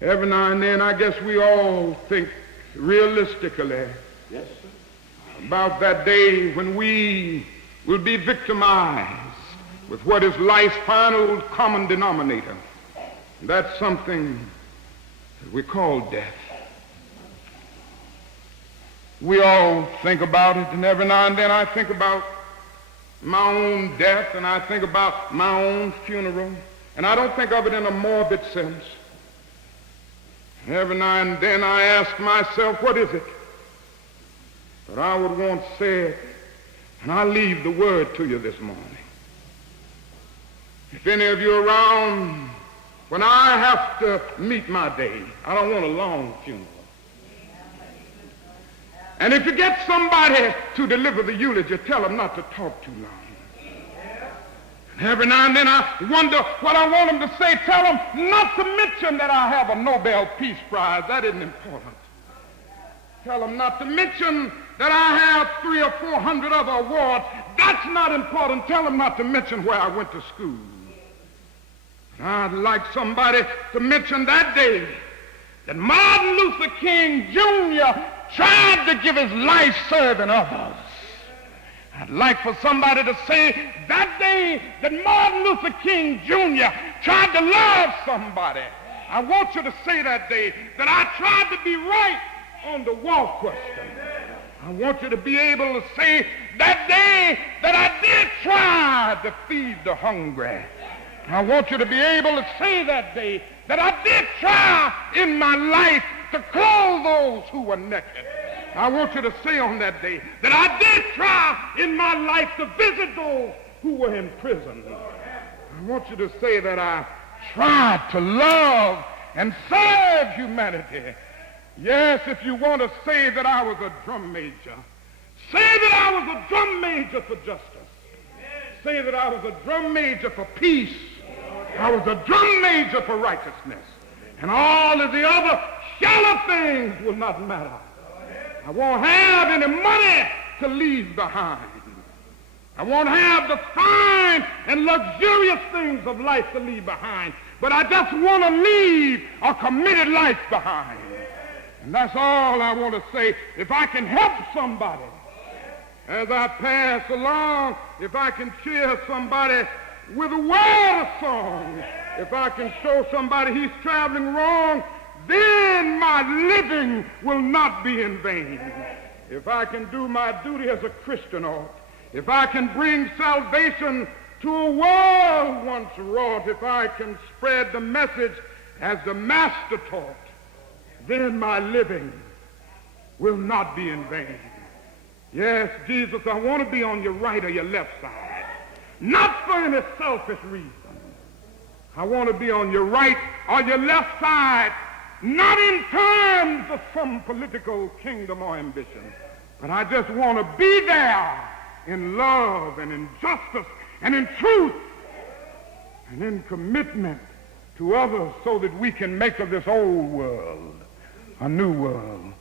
Every now and then, I guess we all think realistically about that day when we will be victimized with what is life's final common denominator. That's something that we call death. We all think about it, and every now and then I think about my own death, and I think about my own funeral, and I don't think of it in a morbid sense. Every now and then I ask myself, what is it that I would want said? And I leave the word to you this morning. If any of you are around when I have to meet my day, I don't want a long funeral. And if you get somebody to deliver the eulogy, tell them not to talk too long. Every now and then I wonder what I want them to say. Tell them not to mention that I have a Nobel Peace Prize. That isn't important. Tell them not to mention that I have 300 or 400 other awards. That's not important. Tell them not to mention where I went to school. I'd like somebody to mention that day that Martin Luther King Jr. tried to give his life serving others. I'd like for somebody to say that day that Martin Luther King Jr. tried to love somebody. I want you to say that day that I tried to be right on the war question. I want you to be able to say that day that I did try to feed the hungry. I want you to be able to say that day that I did try in my life to clothe those who were naked. I want you to say on that day that I did try in my life to visit those who were in prison. I want you to say that I tried to love and serve humanity. Yes, if you want to say that I was a drum major, say that I was a drum major for justice. Say that I was a drum major for peace. I was a drum major for righteousness. And all of the other shallow things will not matter. I won't have any money to leave behind. I won't have the fine and luxurious things of life to leave behind. But I just want to leave a committed life behind. And that's all I want to say. If I can help somebody as I pass along, if I can cheer somebody with a word of song, if I can show somebody he's traveling wrong, then my living will not be in vain. If I can do my duty as a Christian ought, if I can bring salvation to a world once wrought, if I can spread the message as the Master taught, then my living will not be in vain. Yes, Jesus, I want to be on your right or your left side, not for any selfish reason. I want to be on your right or your left side, not in terms of some political kingdom or ambition, but I just want to be there in love and in justice and in truth and in commitment to others so that we can make of this old world a new world.